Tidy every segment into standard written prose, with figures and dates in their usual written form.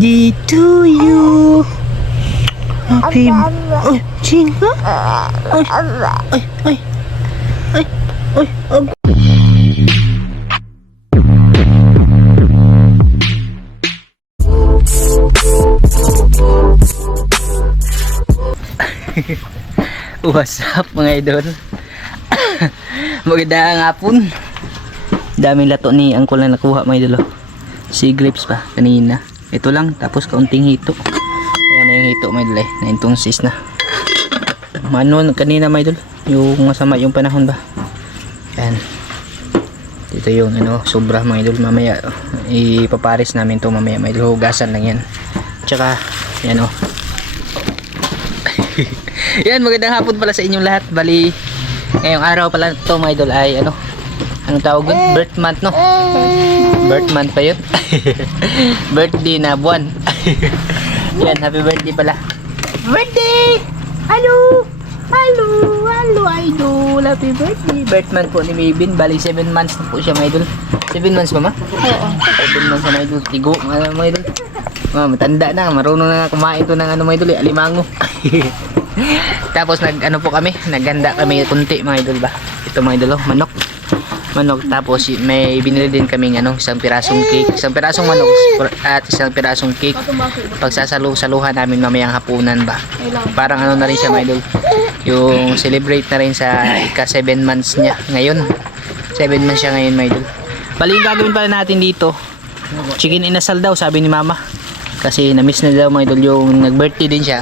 Happy to you. Happy. Ay, chinga. Ay, ay, ay. Ay, ay, ay. What's up mga idol? Magandang hapon. Daming lato ni Angkol na nakuha mga idol. Sea grapes pa kanina. Ito lang tapos kaunting hito. Ayan na yung hito mga idol na intong sis na. Manon kanina mga idol. Yung masama yung panahon ba. Ayan. Dito yung ano sobra mga idol. Mamaya ipapares namin to mamaya mga idol. Hugasan lang yan. Tsaka yan o. Yan, magandang hapon pala sa inyong lahat. Bali, ngayong araw pala to mga idol ay ano, anong tawag yun? Birth month no? Birth month pa yun? Birthday na buwan. Yan, happy birthday pala. Birthday! Hello! Hello! Hello idol! Happy birthday! Birth month po ni Maybin. Bali 7 months na po siya mga idol. 7 months pa ma? Oo. 7 months na mga idol. Tigo mga idol. Matanda na, marunong na kumain to ng ano mga idol, alimango. Tapos nag-ano po kami, naghanda kami kunti mga idol ba. Ito mga idol, manok. Manok tapos may binili din kaming ano, isang pirasong cake, isang pirasong manok at isang pirasong cake. Pagsasaluhan namin mamayang hapunan ba. Parang ano na rin siya mga idol. Yung celebrate na rin sa ika 7 months niya ngayon. 7 months siya ngayon mga idol. Bali yung gagawin pala natin dito, chicken inasal daw sabi ni mama. Kasi na-miss na daw mga idol yung nag-birthday din siya.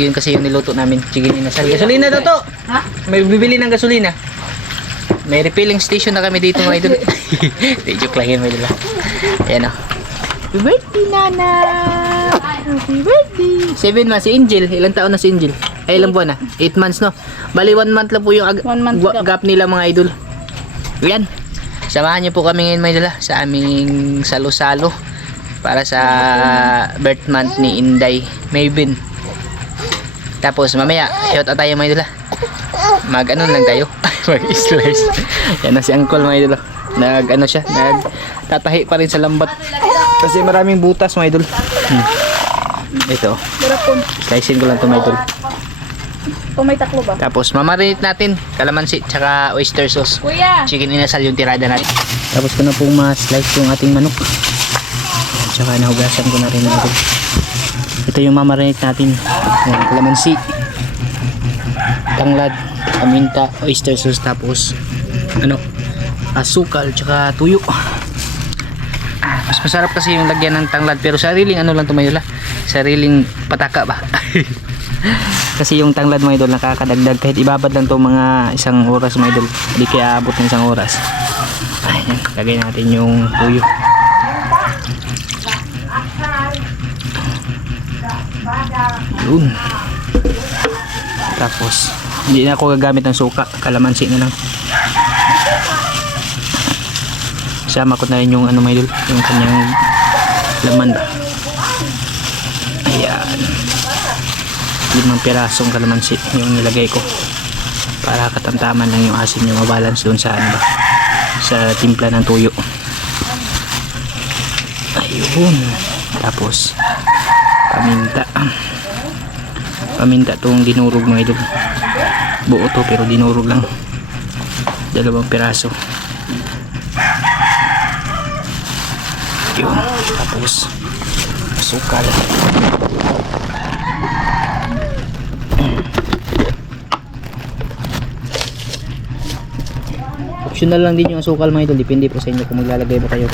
Yun kasi yung niluto namin, chicken inasal. Gasolina daw to! Ha? May bibili ng gasolina. May refilling station na kami dito mga idol. Joke lang yun mga idol. Ayan o. Happy birthday nana! Happy birthday! 7 months si Angel. Ilang taon na si Angel? Ay ilang buwan na? 8 months no? Bali 1 month lang po yung gap nila mga idol. Ayan. Samahan niyo po kami ngayon mga idol sa aming salo-salo. Para sa birth month ni Inday Maybin. Tapos mamaya shout out tayo mga idol. Mag ano lang tayo. Mag slice. Yan na si Angkol mga idol. Nag ano siya, nag tatahi pa rin sa lambat. Kasi maraming butas mga idol. Ito. Slicein ko lang to mga idol. May taklo ba? Tapos mamarinate natin kalamansi tsaka oyster sauce. Kuya! Chicken inasal yung tirada natin. Tapos ko na pong ma-slice yung ating manok. Tsaka nahugasan ko na rin ito. Ito yung mamarinate natin. Ayan, kalamansi, tanglad, paminta, oyster sauce, tapos ano, asukal, tsaka tuyo. Mas masarap kasi yung lagyan ng tanglad. Pero sariling ano lang tumayo la. Sariling pataka ba. Kasi yung tanglad mga idol nakakadagdag. Kahit ibabad lang to mga isang oras mga idol. Hindi kaya abot ng isang oras. Ayan, lagay natin yung tuyo. Yun. Tapos hindi na ako gagamit ng suka, kalamansi na lang. Sama ko na rin yung ano mga idol, yung kanyang laman ba. Ayan, 5 pirasong kalamansi yung nilagay ko para katamtaman lang yung asin yung mabalance dun sa ano ba, sa timpla ng tuyo. Ayun. Tapos paminta tong dinurog mga idol. Buo to pero dinurog lang, 2 piraso. Yun. Tapos asukal. Optional lang din yung asukal mga idol, depende po sa inyo kung maglalagay ba kayo.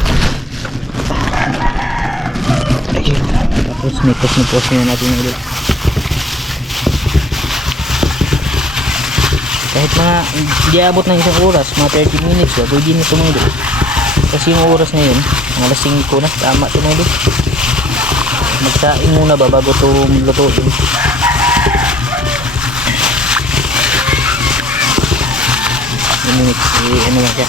Ayun. Tapos nipos na natin mga idol. Kahit mga hindi abot ng isang oras, mga 30 minutes ba, pwede na ito mga idol. Kasi yung oras na yun, mga 5 na, tama ito mga idol. Magsaing muna ba bago ito lutuin. Minutes, ano lang siya,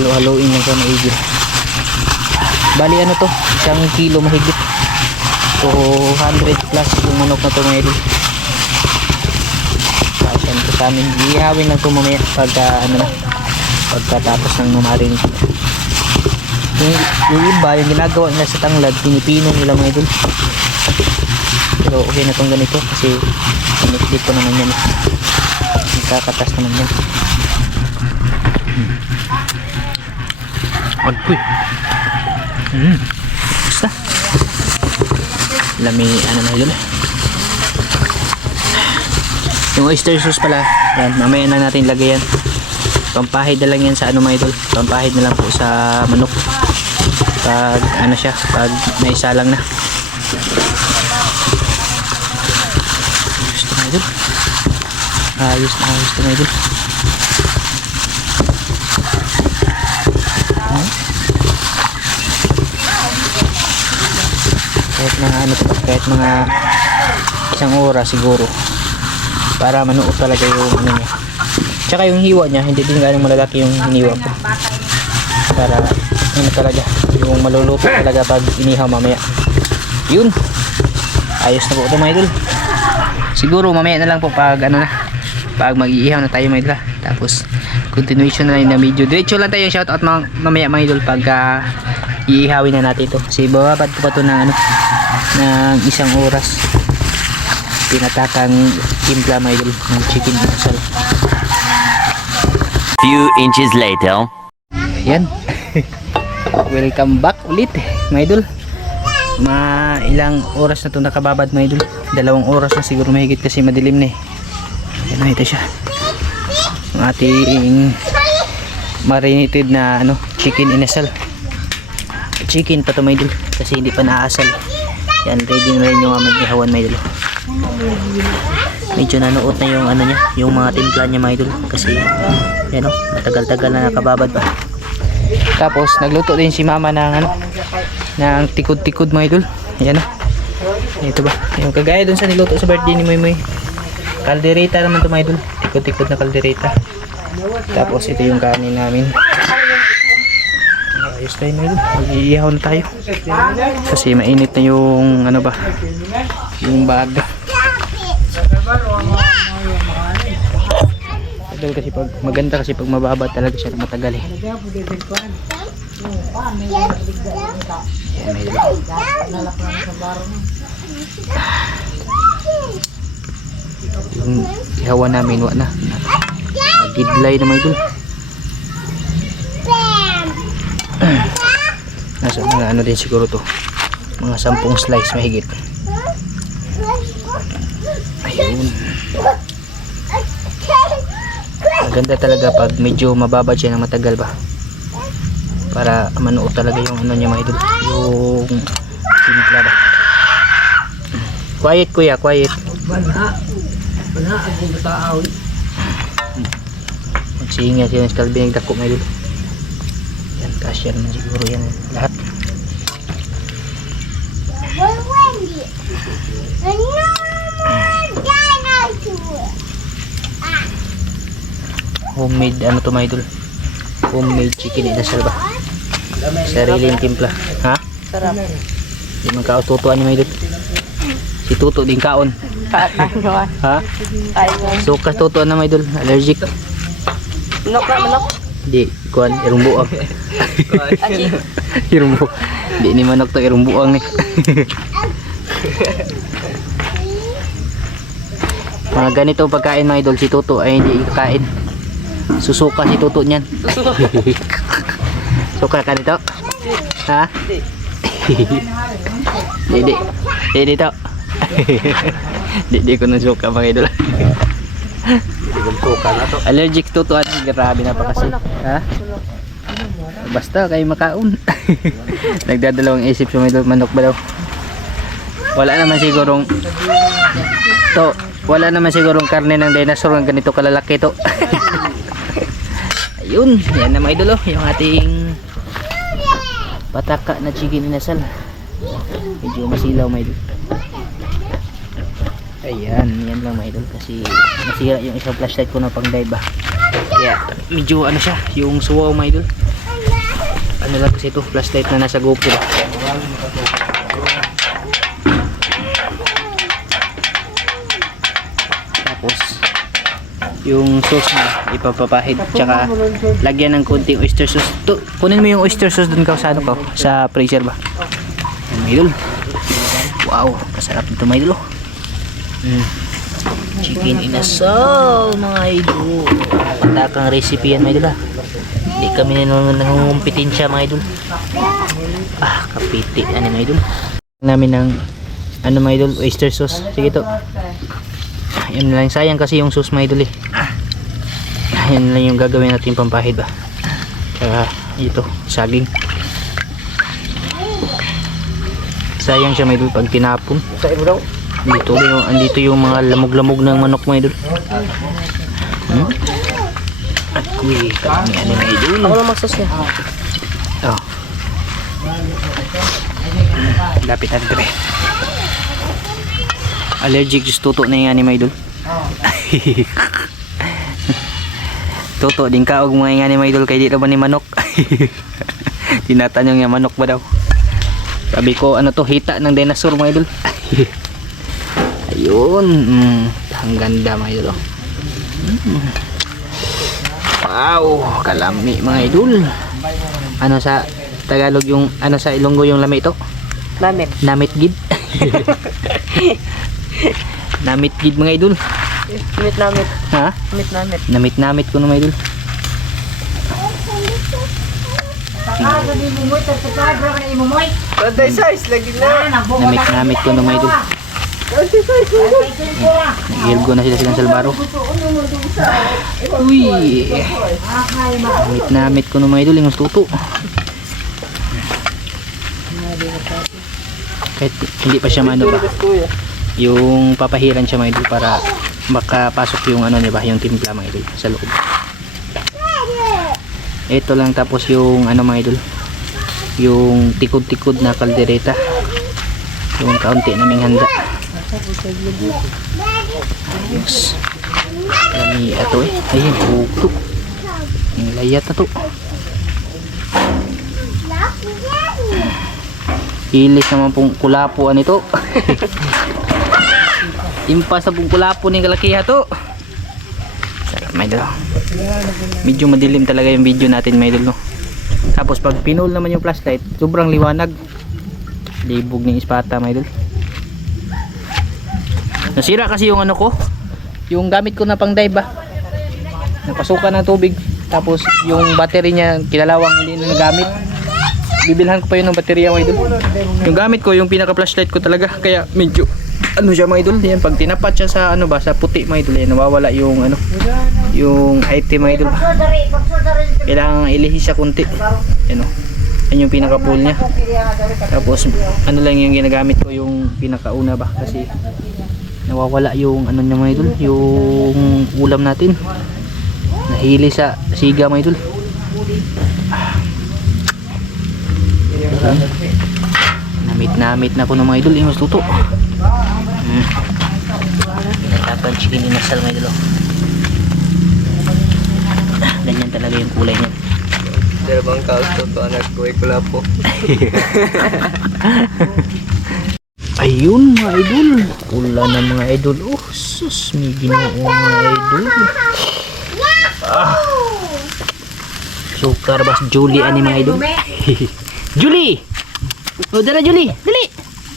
halo-haloin lang siya maigi. Bali ano to, 1 kilo mahigit. 200 plus yung manok na ito mga idol. Sa amin, ihawin lang ito mamaya pagka ano na, pagkatapos ng mamarin. yung iba, yung ginagawa nila sa tanglad, pinipino nila mga idol. Pero okay na tong ganito kasi piniplit ko naman yan. Nagkakatas naman yan. Agpoy. Basta. Lami, ano na idol. Yung oyster sauce pala, yan, mamaya na natin lagay yan. Pampahid na lang yan sa ano mga idol. Pampahid na lang po sa manok. Pag ano siya, pag naisalang na. Ayos to mga idol. Ayos to mga idol. Kahit mga ano to, kahit mga isang oras siguro. Para manuot talaga yung ano niya. Tsaka yung hiwa niya, hindi din ganong malalaki yung hiniwa ko. Para ano talaga, yung maluluto talaga pag inihaw mamaya. Yun. Ayos na po ito mga idol. Siguro mamaya na lang po pag ano na, pag mag-iihaw na tayo mga idol. Tapos continuation na lang ng video. Diretso lang tayo yung shoutout mamaya mga idol pag iihawin na natin ito. Kasi bababad ko pa ito ng ano, ng isang oras. Pinatakang timpla mga idol ng chicken inasal. Few inches later. Yan. Welcome back ulit mga idol. Ilang oras na ito nakababad mga idol. 2 oras na siguro mahigit kasi madilim na eh. Yan na ito siya. Ang ating marinated na ano, chicken inasal. Chicken pa ito mga idol kasi hindi pa naasal. Yan, ready na rin yung aming ihawan mga idol. Medyo nanuot na yung ano niya, yung mga timpla niya mga idol kasi yan o, matagal-tagal na nakababad pa. Tapos nagluto din si mama ng ano, ng tikod-tikod mga idol. Ayan o, ito ba, yung kagaya dun sa niluto sa birthday ni Moy. Kaldereta naman ito mga idol, tikod-tikod na kaldereta. Tapos ito yung kanin namin. Ayos tayo mga idol, mag-iihaw na tayo kasi mainit na yung ano ba, yung baga. Idol kasi pag maganda kasi pag mababa talaga siya na matagal eh. Yan, yung ihawa namin wa na magidlay na mga idol. Nasa mga ano din siguro to, mga 10 slice mahigit. Ayun, maganda talaga pag medyo mababa siya na matagal ba, para manuot talaga yung ano niya mga idol, yung timpla ba. Quiet kuya, quiet. Magsihinga siya ng skalbi nagdako mga idol. Yan, kasya naman siguro yan lahat. Homemade ano to mga idol, homemade chicken inasal ba, sariling timpla. Ha? Sarap. Di man kaututuan niya mga idol. Si Tuto din kaon. Ha? Suka tutuan na mga idol, allergic. Manok na, manok. Di, kuan, irong buang. Irong buang. Di ni manok to, irong buang ni. Mga ganito pagkain mga idol, si Tuto ay hindi kakain. Susuka si Tuto niyan. Suka ka nito? Ha? Di. Di to. Di ko na suka mga idol. Allergic to ano, grabe na pa kasi. Ha? Basta kayo makaon. Nagdadalawang isip sa mga idol, manok ba daw? Wala naman sigurong to, wala naman sigurong karne ng dinosaur ng ganito kalalaki to. Ayun, yan na mga idol, yung ating pataka na chicken inasal. Medyo masilaw mga idol. Ayan, yan lang mga idol kasi nasira yung isang flashlight ko na pang dive ba. Kaya medyo ano siya, yung suwaw mga idol. Ano lang kasi ito, flashlight na nasa GoPro. Tapos yung sauce na ipapapahid, tsaka lagyan ng konting oyster sauce. Kunin mo yung oyster sauce dun ka sa ano ko, sa freezer ba. Yan mga idol. Wow, masarap nito mga idol. Chicken inasal mga idol. Patakang recipe yan mga idol. Hindi kami nangungupitin siya mga idol. Kapiti ano mga idol. Namin ng ano mga idol, oyster sauce. Sige to. Yan lang, sayang kasi yung sauce mga idol eh. Yan lang yung gagawin natin pampahid ba. Kaya ito, saging. Sayang siya mga idol pag tinapon. Andito yung mga lamog-lamog ng manok mga idol. Uy, kami ano mga idol. Ako lang magsas niya. Oh. Lapit natin tabi. Allergic just tuto na yung mga idol. Tuto din ka og mga mga idol kay di naman ni manok. Tinatanong yung manok ba daw. Sabi ko ano to, hita ng dinosaur mga idol. Ayun. Ang ganda mga idol. Wow, kalami mga idol. Ano sa Tagalog yung, ano sa Ilonggo yung lami ito? Namit. Namit gid. Namit gid mga idol. Namit. Ha? Namit. Namit ko na mga idol. Taday size lagi na. Namit ko na mga idol. Nag-ilgo na sila silang salbaro. Uy. Namit ko na mga idol yung tuto. Kahit hindi pa siya mano ba, yung papahiran siya mga idol para makapasok yung ano niya ba, yung timpla mga idol sa loob. Ito lang, tapos yung ano mga idol, yung tikod-tikod na kaldereta, yung kaunti naming handa. Ayos. Lami ato eh. Ayun, hugto. Yung layat na to. Ilis naman pong kulapuan ito. Impas na pong kulapo ni kalakiha to. Sarap mga idol. Medyo madilim talaga yung video natin mga idol, no? Tapos pag pinul naman yung flashlight, sobrang liwanag. Libog ng ispata mga idol. Nasira kasi yung ano ko, yung gamit ko na pang dive ba, napasukan ng tubig. Tapos yung battery niya kilalawang, hindi na nagamit. Bibilhan ko pa yun ng baterya mga idol. Yung gamit ko, yung pinaka flashlight ko talaga, kaya medyo ano siya mga idol. Yan, pag tinapat siya sa ano ba, sa puti mga idol, yan, nawawala yung ano, yung item mga idol. Kailangan ilihis siya kunti. Yan o, yan yung pinaka pull niya. Tapos ano lang yung ginagamit ko, yung pinakauna ba, kasi nawawala yung ano niya mga idol, yung ulam natin. Nahili sa siga mga idol. Namit na ko ng mga idol, yung mas tuto. Pinatapan chicken inasal mga idol. Ganyan talaga yung kulay niya. Pero bang kausto to anak ko ay kulapo. Ayun mga idol, pula na mga idol. Oh sus, may ginoo mga idol. Sukar bas Julie ani mga idol. Julie! O dala Julie, dali!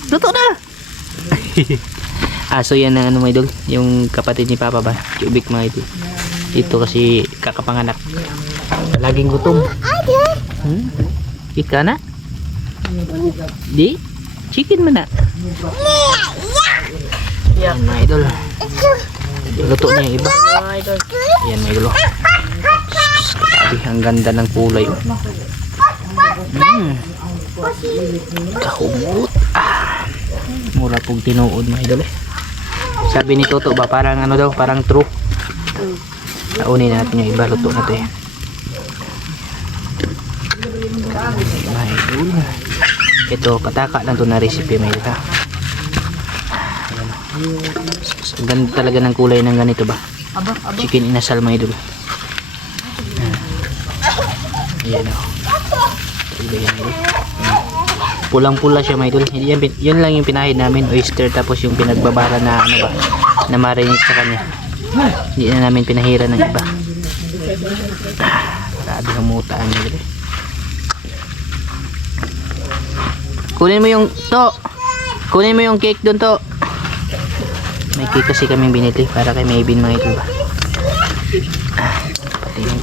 Luto na! So yan ang ano mga idol, yung kapatid ni Papa ba, Cubic mga idol. Ito kasi kakapanganak. Laging gutom. Ika na? Di? Chicken mo na. Yan mga idol. Luto niya yung iba. Yan mga idol. Sabi, ang ganda ng kulay. Kahumot. Mura pong tinuod mga idol eh. Sabi ni Toto ba, parang ano daw, parang true. Naunin natin yung iba, luto na ito eh. Mga idol. Ito, pataka lang ito na recipe mga idol ha. Ayan. Ganda talaga ng kulay ng ganito ba. Chicken inasal mga idol. Ayan o. Pulang-pula siya mga idol. Yan lang yung pinahid namin, oyster, tapos yung pinagbabara na ano ba, na marinate sa kanya. Hindi na namin pinahira ng iba. Grabe humutaan nila. Kunin mo yung to. Kunin mo yung cake doon to. May cake kasi kaming binili para kay Maybin mga ito ba. Pati yung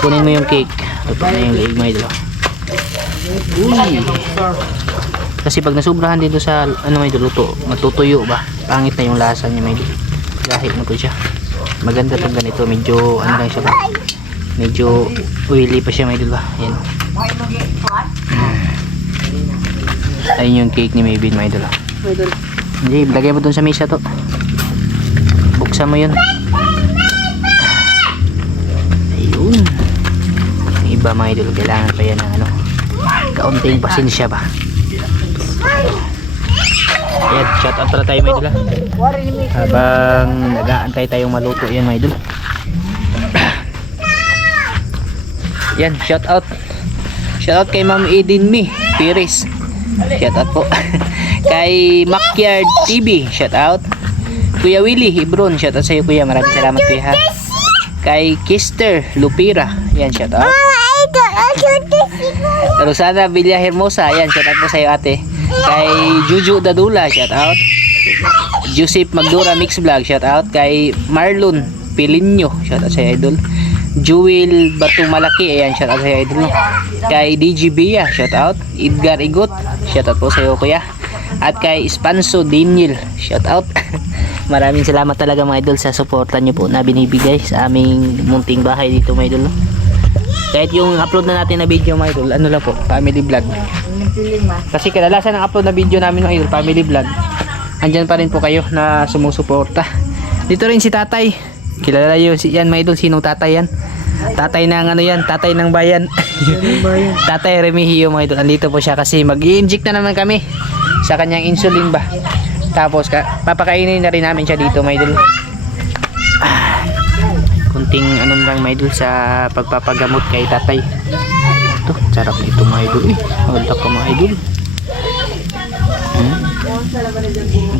kunin mo yung cake. Tutok na yung leeg mga ito. Uy. Kasi pag nasubrahan dito sa ano may luto, matutuyo ba? Pangit na yung lasa niya may lahit na po siya. Maganda pag ganito, medyo ano lang siya ba? Medyo oily pa siya may ba? Ayan. Ayun yung cake ni Maybin may idol. Hindi, lagay mo dun sa mesa to. Buksan mo yun. Ayun. Yung iba mga idol, kailangan pa yan ng ano, kaunting pasensya ba? Ayan, shout out pala tayo mga idol ha. Habang nag-aantay tayong maluto yan mga idol. Yan, shout out. Shout out kay Ma'am Edin Mi Piris. Shout out po. Kay Makyard TV, shout out. Kuya Willie Hebron, shout out sa iyo kuya. Maraming salamat kuya ha. Kay Kister Lupira, yan shout out. Rosana Villa Hermosa, yan shout out po sa iyo ate. Kay Juju Dadula, shout out. Joseph Magdura Mix Vlog, shout out. Kay Marlon Pilinyo, shout out sa iyo idol. Jewel Batong Malaki, ayan shout out sa iyo idol no. Kay DJ Bia, shout out. Edgar Igot, shout out po sa iyo kuya. At kay Spanso Daniel, shout out. Maraming salamat talaga mga idol sa suporta nyo po na binibigay sa aming munting bahay dito mga idol no? Kahit yung upload na natin na video mga idol, ano lang po, family vlog. Kasi kadalasan ng upload na video namin mga idol, family vlog. Andyan pa rin po kayo na sumusuporta. Dito rin si tatay. Kilala yun yan mga idol, sinong tatay yan? Tatay ng ano yan, tatay ng bayan. Tatay Remigio mga idol. Andito po siya kasi mag-i-inject na naman kami sa kanyang insulin ba. Tapos papakainin na rin namin siya dito mga idol. Kunting ano lang mga idol sa pagpapagamot kay tatay. Ito, sarap nito mga idol. Maganda ka mga idol.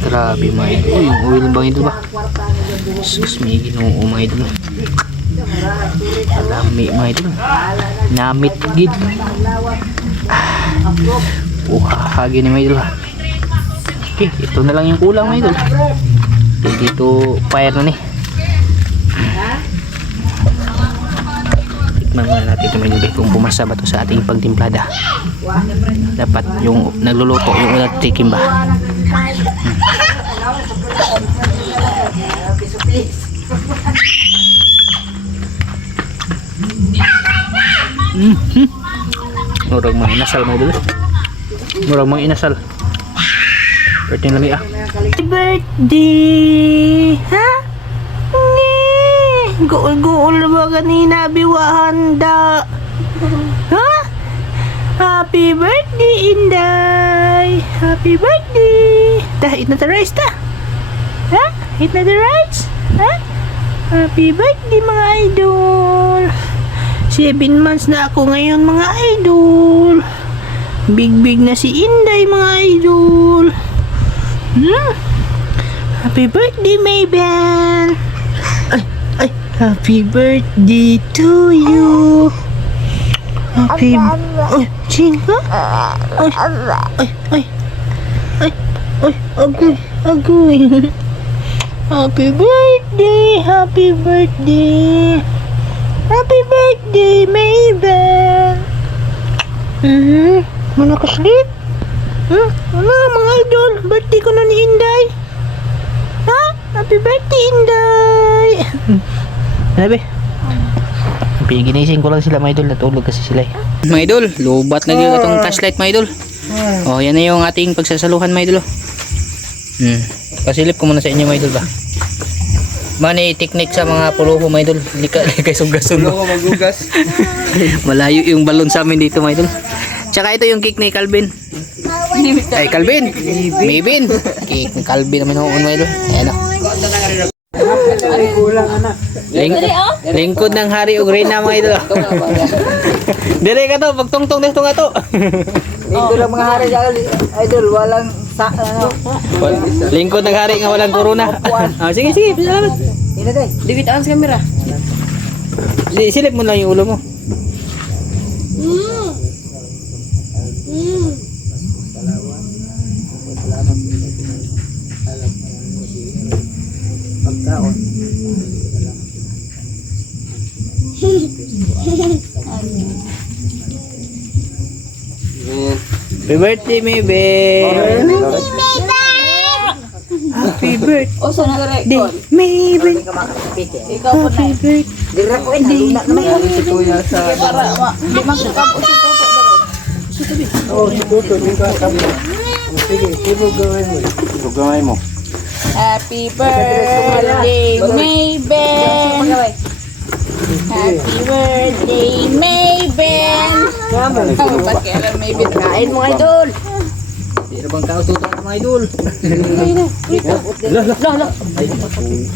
Grabe mga idol. Yung oil bang idol ba? Sus, may ginoo mga idol. Alami mga idol. Namit gid. Hagi ni mga idol ha. Okay, ito na lang yung kulang mga idol. Okay, dito fire na ni. Tikman muna natin ito mga idol kung pumasa ba ito sa ating pagtimplada. Dapat yung nagluluto yung unang tikim ba. Murag mga inasal mga idol. Murag mga inasal. Birthday na niya. Birthday! Ha? Gool-gool na ba kanina biwahanda? Ha? Happy birthday, Inday! Happy birthday! Hit na the rice ta? Ha? Hit na the rice? Ha? Happy birthday mga idol! 7 months na ako ngayon mga idol! Big na si Inday mga idol! Happy birthday, Maybin! Ay, happy birthday to you! Happy... Ay, chinga? Ay, agoy. Happy birthday, happy birthday! Happy birthday, Maybin! Mana ka sleep? Ano mga idol? Birthday ko na ni Inday. Ha? Happy birthday, Inday! Ano ba? Ginising ko lang sila mga idol. Natulog kasi sila eh. Mga idol, lubat na yung itong flashlight mga idol. Oh, yan na yung ating pagsasaluhan mga idol. Pasilip ko muna sa inyo mga idol ba. Mani technique sa mga puluho mga idol. Hindi kay sugasun. Puluho magugas. Malayo yung balon sa amin dito mga idol. Tsaka ito yung cake ni Calvin. Ay, Calvin! Maybin! Cake ni Calvin naman noon mga idol. Ayan o. Lingkod ng hari o green na mga idol. Dire ka to, pagtungtong dito nga to. Ito lang mga hari idol, walang Sa, ano? Lingkod naghari nga walang corona. Sige, sige, salamat. Ila day. Dikit ang camera. Silip mo lang yung ulo mo. Pagkaon. Happy birthday, Maybe. Happy birthday, O, saan na rin? Maybe. Ikaw po na. Dira ko eh, naluna naman yan. Si Kuya sa... Para, di magkakabo si Kuya. Oo, si Kuya, di ka kabo. Sige, sibog gawin mo. Happy birthday, Mayben! Happy birthday, Mayben! Oh, ba't kaya Mayben? Kain mo, idol. Di na bang kausutan ng mga idol?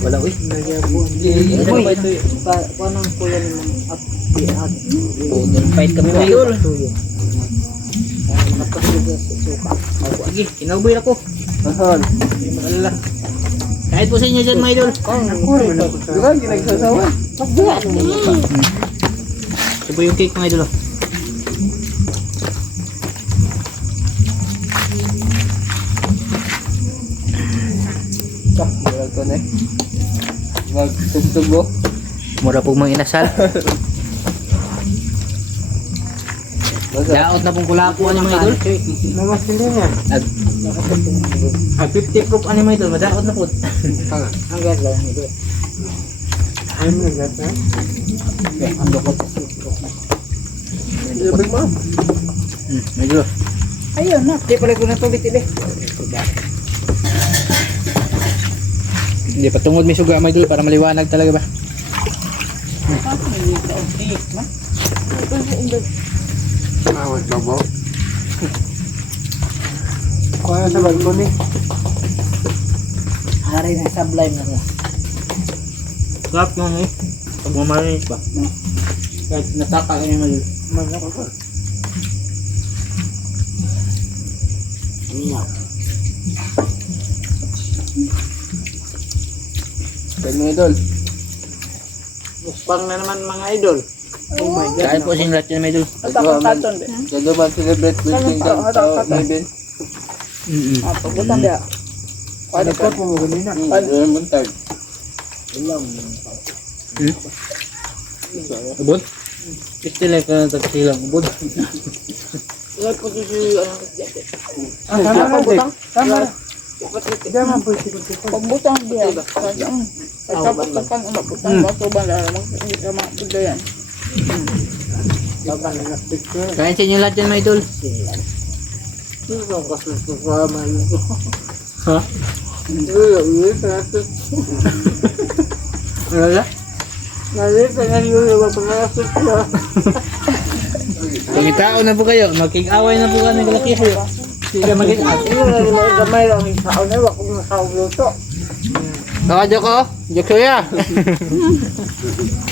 Wala, uy. Boy, panang kuya ni mga Fight kami mga idol. Lagi, kinauboy ako. Hindi mag-alala. Kahit po sa inyo dyan mga idol. Diba, ginagsasawa? Ito po yung cake mga idol. Wala ko na eh. Magtugtog mo. Mura po mga inasal. Daot na pong kulakuan yung mga idol. Namas din niya. 50 proof ano mga idol. Madaot na po. Ang ganda lang ito. Ano na ganda? Ang dokot sa suko. Labig mo. Medyo. Ayun na. Di pala ko na tulit ile. Hindi patungod may suga mga idol para maliwanag talaga ba? Awat ka ba? Kaya sa balkon eh. Hari na sublime na. Sarap naman eh. Pag mamarinis pa. Kahit nataka ka naman idol. Magkakaroon ka. Niyaw. Kaya mga idol. Muspang na naman mga idol. Oh my God. Kain po sa inyo lahat yan mga idol. Kaya man celebrate birthday ka sa Mayben. Pagbutan dia. Ano ka po mo ganina? Ano mo tag? Ubod? Still like ka nagsilang ubod. Ilag ko si ano. Pagbutan? Tama. Tama po si Pagbutan dia. Tapos kan umabutang baso ba na hindi ka mabudayan. Tama na picture. Kain sa inyo lahat yan mga idol. Ano ka sa mga Ha? Ano na? Pangitao na po kayo. Magkig-away na po ka ng kalaki kayo. Hindi ka magkig-away. Gamay lang yung sao na wak kung sao luto. Nakadyo ko? Diyok suya.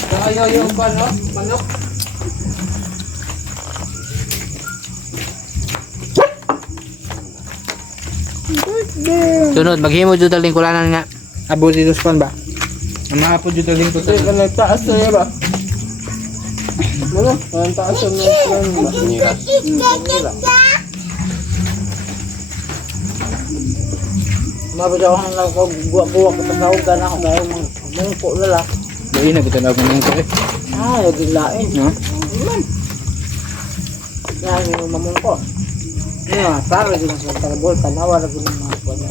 Kaya yung manok. Sunod, maghimo dito taling kulanan nga. Abo dito span ba? Ang mga apo dito taling Kasi ka nagtaas na yan ba? Ano? Nagtaas na yan ba? Nira. Mabada ako ng buwak-buwak at tawag ka na ako dahil mungko lala. Dahil na, bitan ako ng ko eh. Nagiglain. No? Yan yung mamungko. Yan, para din sa tarabol, tanawa na din mga po niya.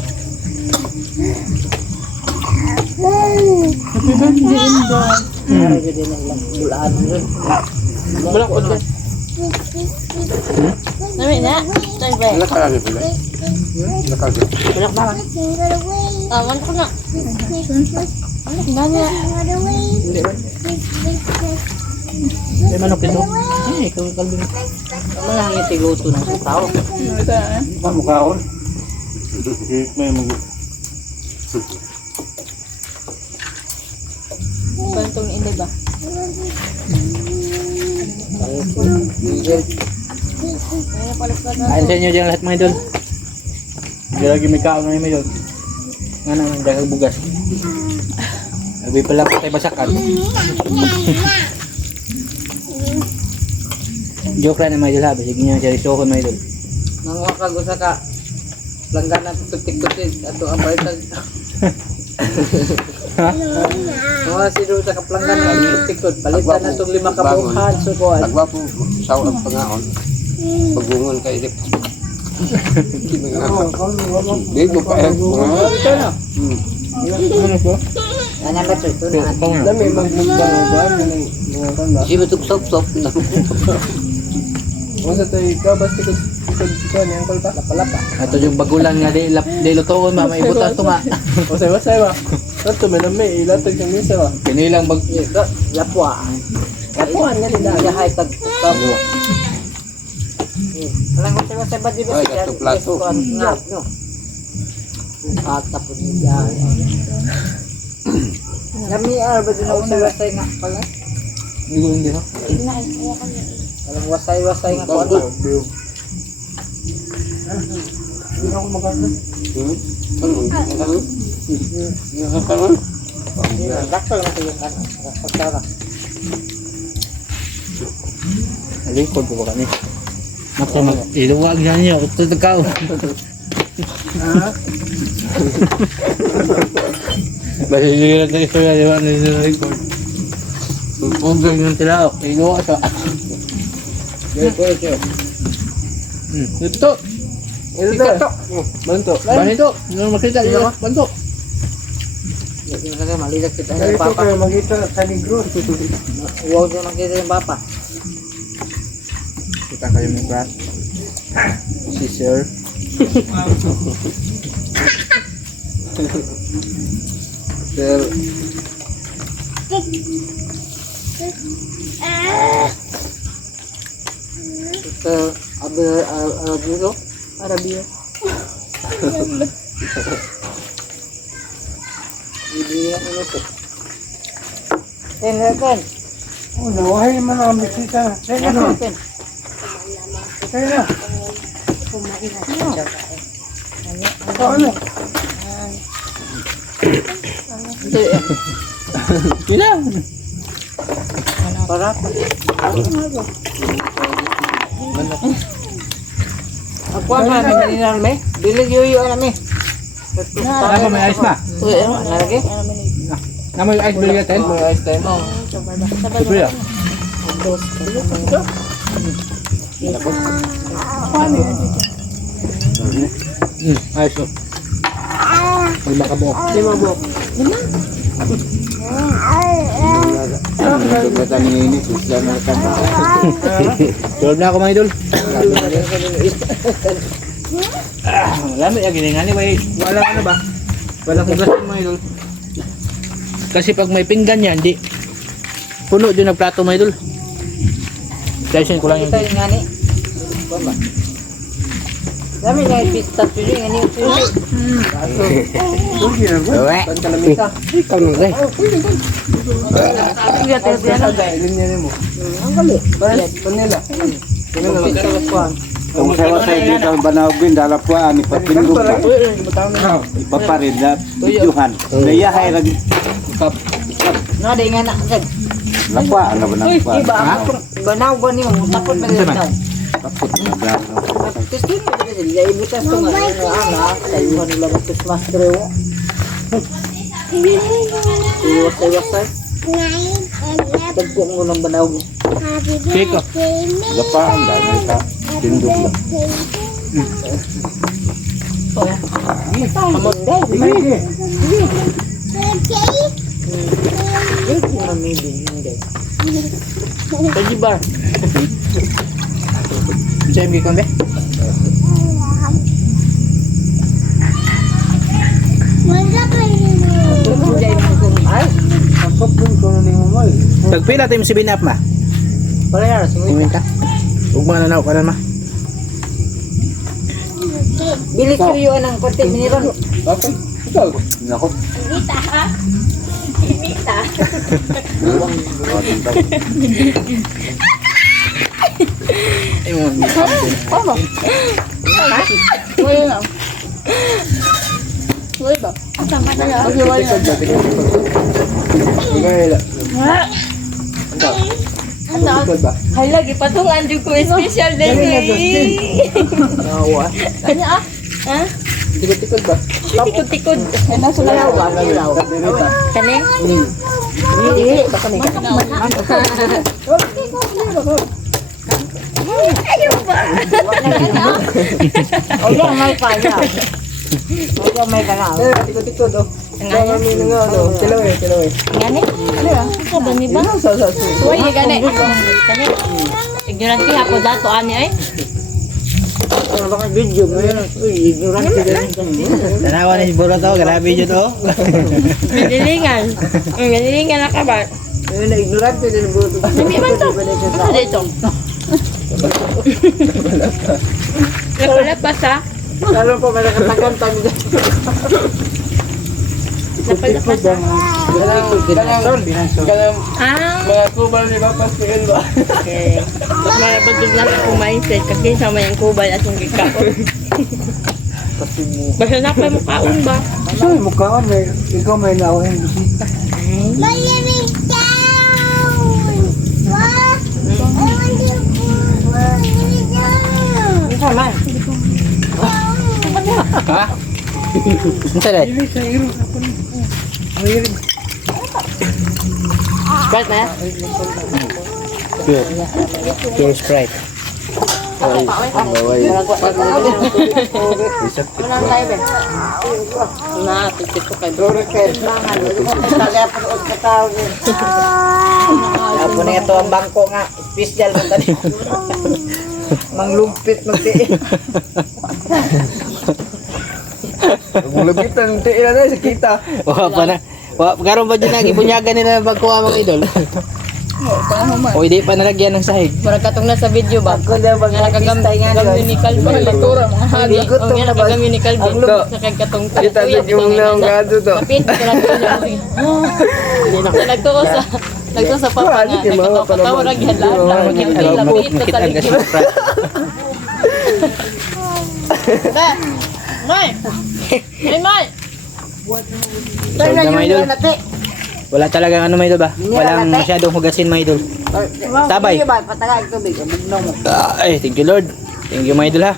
Para din ang ilang bulaan yun. Wala ko na. Nami na. Tay ba. Nakakagi pala. Nakakagi. Bulak ba? Awan ko na. Ano ganya? May manok ito. Eh, ikaw yung kalbing. Ano lang yung tiguto ng tao? Ito na. Mukha ko. May mag... Bantong inday ba? Miguel. Ayun pala pa na. Kain sa inyo dyan lahat mga idol. lagi may kaon na may yun. Nga naman, dagang bugas. Abi pala ko tayo basakan. Joke lang na may idol ha. Sige niya siya isokon may idol. Nanguha ka gusa ka. Langganan tutik-tutik ato ang balitan. Mga sino sa kaplanggan tutik-tutik. Palitan na itong 5 kabuhan. So ko. Nagwa po sa ang pangaon. Pagungon kay Dip. Di ko pa eh. Ito na. Ano po? Ano ba ito? Ito na. Dami magmugdang ang buwan. Mga kanda. Di ba tuksop-sop? Masa tayo ikaw, basta ikaw niyang kolta. Lapa-lapa. Ato yung bagulan nga di lutoon ma. May butas to ma. Wasay ba? Ito may nami, ilatag ng misa ba? Pinilang bag... Lapwa. Lapuan nga nila. Yahay tag-tag. Walang kasi ba di ba Ay, siya? gato plato. Nga, no? At tapos niya. Kami ba din ako sa wasay nga pala? Hindi ko hindi ha. Walang wasay-wasay nga kung ano. Hindi ako maganda. Daktal na ito yung ano. Pagkara. Alingkod po ba kami? Maka iluwag na niya. Ito tagkaw. Masisirat na ito na diba na record. Ang ganyan tila ako. Iluwag siya. Ito. Ito. Banto. Banto. Ano makita? Banto. Yung kasi malilag kita Kaya ng ito papa. kayo magkita sa negro. Huwag na makita yung papa. Kita kayo ng brat. Si sir. Sir. Ito, Arabio. Arabio. Ibigyan ano ito. Ten. Oh, nawahay naman ang bisita. Kaya na. Ten. Kaya na. Ito ano? Kila. Para pa. Ako ang may maninan may. Bilig yuyo na may. Ano may ice ma? Uy, ano lagi? Ano may ice bill natin? May ice time. Libre ah. Ayos oh. Lima ka buo. 5 buok. Kata ni ini susah makan. Tulog na ako mga idol. Wala may aginingan ni may wala ano ba? Wala kong gas mga idol. Kasi pag may pinggan yan, di puno din ang plato mga idol. Slicein ko lang yung Kita yung ngani. Bamba. Dami na pista tuloy ngani yung tuloy. Pantalamita. ikaw nung rin. Sabi nga tayo yan. Gailin niya mo. Ang gali. Panila. Pista was kuhan. Kung sa dito ang banawin dalapwa ani papindog pa. Ipaparin na videohan. Layahay lagi No, di nga na. lapwa ano ba nang pa. Iba ako. Banaw ba niyo? Tapos ba niyo? Tapos na braso. Tapos din mo kasi dili ibutas to nga ano ana. Tayo nila ng Christmas tree. Iwas-iwas. Tagpo mo ng banaw. Kiko. Lapa ang dahil ka pindog lang. Amot day. Thank bar. Jam gikon be. Ay, Kapag ko na mo mo. Tagpila tayo si binap ma. wala yan. Singwit. Tingin ka. Ug mga nanaw ka na ma. Bilis ko yun ang konti miniron. Okay. Ikaw. Nako. Ay mo. Wala na. Hay lagi patungan jud ko special day. Kanya ah. Ha? Tikod ba? Tikod-tikod. Ano sa law? Kani? Dili. Ayaw ba? Oya, may kaya. Oya, may kaya. Tikod oh. Kaya ni nga no. Kilaw eh. Gani? Ano ya? Sa bani ba? Uy, gani. Kani. Ignorante ako dato ani ay. Ano ba kang video mo yun? Uy, ignorant ka din. Tanawa na si Buro to, grabe yun to. Galilingan. Galilingan na ka ba? Ayun na, ignorant ka din. Hindi man to. Ano dito? Wala pa sa? Lalo po, may nakatagan-tag dyan. Ah. Mga kubal ni Papa Steven ba? Okay. May bagong na ako mindset kasi sama yung kubal at yung gikaon. Basta na pa yung kaon ba? Saan mo ka? Ikaw may nauhin bisita. Ha? Ano sa dahil? Bart na? Pure. Pure Sprite. Walang tayo ba? Na, tipit ko kay bro. Apo na ito ang bangko nga. Special mo tani. Manglumpit magti. Mulabitan ti ila na sa kita. Wala pa na. Karon ba dyan nag-ibunyagan nila ng pagkuha mga idol? O hindi pa nalagyan ng sahig. Murag katong nasa video ba? Ako daw bang Nakagaminical ba? Latura mga hagi. Ligot to na ba? Nakagaminical ba? Ang lubos. Nakagkatong Kita sa yung naong gado to. Kapit, nagtuo sa papa nga. Nagkatawa na gihalan. Lapit sa Makita ang talikod. gasuprat. May! May! So, mga idol. Wala talagang ano mga idol ba? Walang masyadong hugasin mga idol. Tabay. Patagay tubig. Bugnaw mo. Thank you Lord. Thank you mga idol ha.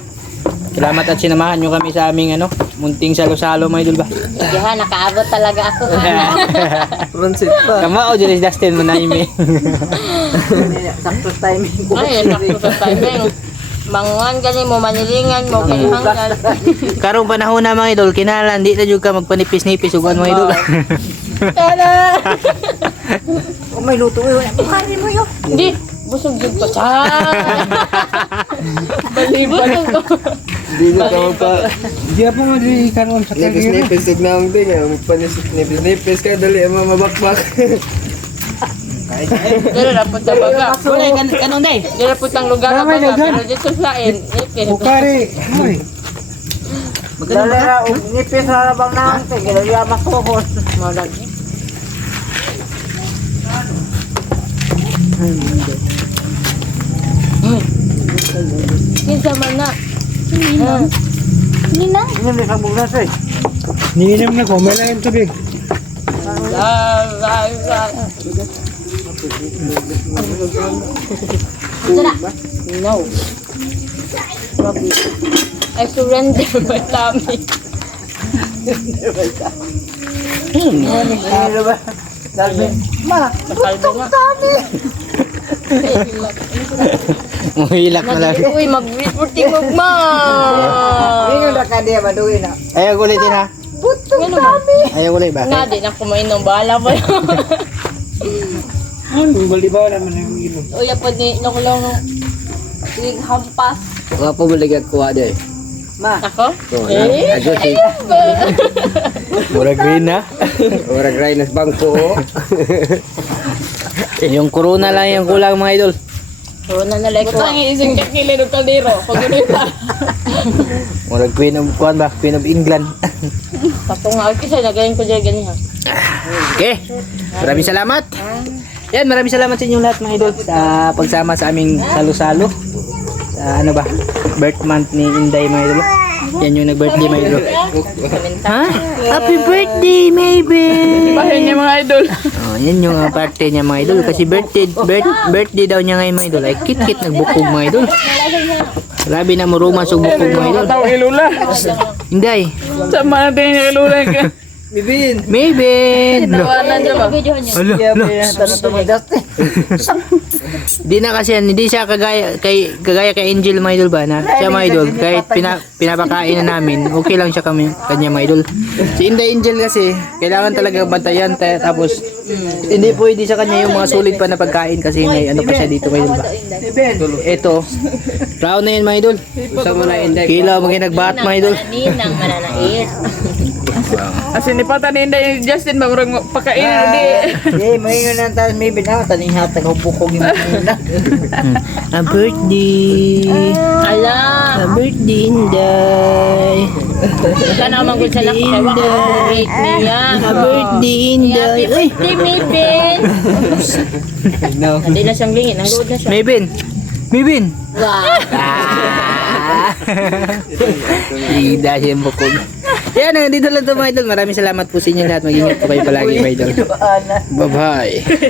Salamat at sinamahan nyo kami sa aming munting salo-salo mga idol ba? Diha, nakaabot talaga ako. Transit pa. Kamao dyan is Dustin mo na imi. Sakto timing ko. Ay, sakto sa timing. Manguan gani mo, manilingan mo, kinahanglan. Karong panahon na mga idol, kinahalan, di na dyan ka magpanipis-nipis uguan mga idol. Tara! Kung may luto yun, buharin mo yun. Hindi, busog yun pa siya. Busog ko. Hindi na ka pa. Di ako nga di karoon sa kagiro. Nipis-nipis na ang ting. Nipis-nipis ka, dali ang mabakbak. Dito na punta baga. Wala, kanon day. Dito puntang lugar na baga. Pero dito sa lain. Bukari. Ay. Dali na, nipis na labang na ang ting. Dali ang masuhon. Malagi. Kinsa man na. Hindi na sa bugnas eh. Niinom na ko, may lang yung tubig. No. I surrender my tummy. Ano ba? Dalvin. Ma, Nakalbo nga. Muhilak na lang. Uy, mag-reporting mo ma. ngayon na ka diya maduwi na. Ayaw ulitin ha. Ano ba? Ayaw ulit ba? Nga, di na kumain ng bala ba yun? Ano, bali ba naman yung ilong? Uy, apod ni nakulong nung hampas. Mga pumaligag kuha deh. Ma, Ako? Oh, Eh? adyo si Mura green ha. Orang Rainas Bangko. Yung corona lang yung kulang mga idol. Corona na like ko. Butang isang kakili ng kaldero. Pag gano'n pa. Mura Queen of Kuan ba? Queen of England. Patunga. Kasi nagaling ko dyan ganyan. Okay. Maraming salamat. Yan, maraming salamat sa inyong lahat mga idol sa pagsama sa aming salo-salo. Sa ano ba? Birth month ni Inday mga idol. Yan yung nag-birthday, my idol. Ha? Happy birthday, Maybin! Bahay niya mga idol. Oh, yan yung birthday niya, mga idol. Kasi birthday daw niya ngayon, mga idol. Ay, kit-kit nagbukog, mga idol. Labi na murumas yung bukog, mga idol. Tawag ilula. Hindi ay. Sama natin yung ilula. Maybin! No. Ano niya ba? Alo, no. Di na kasi yan, hindi siya kagaya kay Angel, mga idol ba, na siya, mga idol, kahit pinapakain na namin, okay lang siya kanya, mga idol. Si Inday Angel kasi kailangan talaga bantayan, tapos hindi pwede sa kanya yung mga sulit pa na pagkain kasi may ano pa siya dito, mga idol ba. Ito round na yun, mga idol. Kilaw maginagbat, mga idol. Ninang mananait. Asin ni Pata ni Inday Justin magurang pakain di. Hindi, may yun lang tayo may binaw. Taning hatag ang bukog yung mga A birthday. Ala. A birthday, Inday. Ika na magul sa nakakawa ka. Great niya. A birthday, Inday. Uy, Birthday, Maybin. Hindi na siyang lingin. Ang load na siya. Maybin. Maybin. Wow. Hindi siya bukog. Yan, dito lang ito, mga idol. Maraming salamat po sa inyo lahat. Mag-ingat po kayo palagi, mga idol. Bye-bye.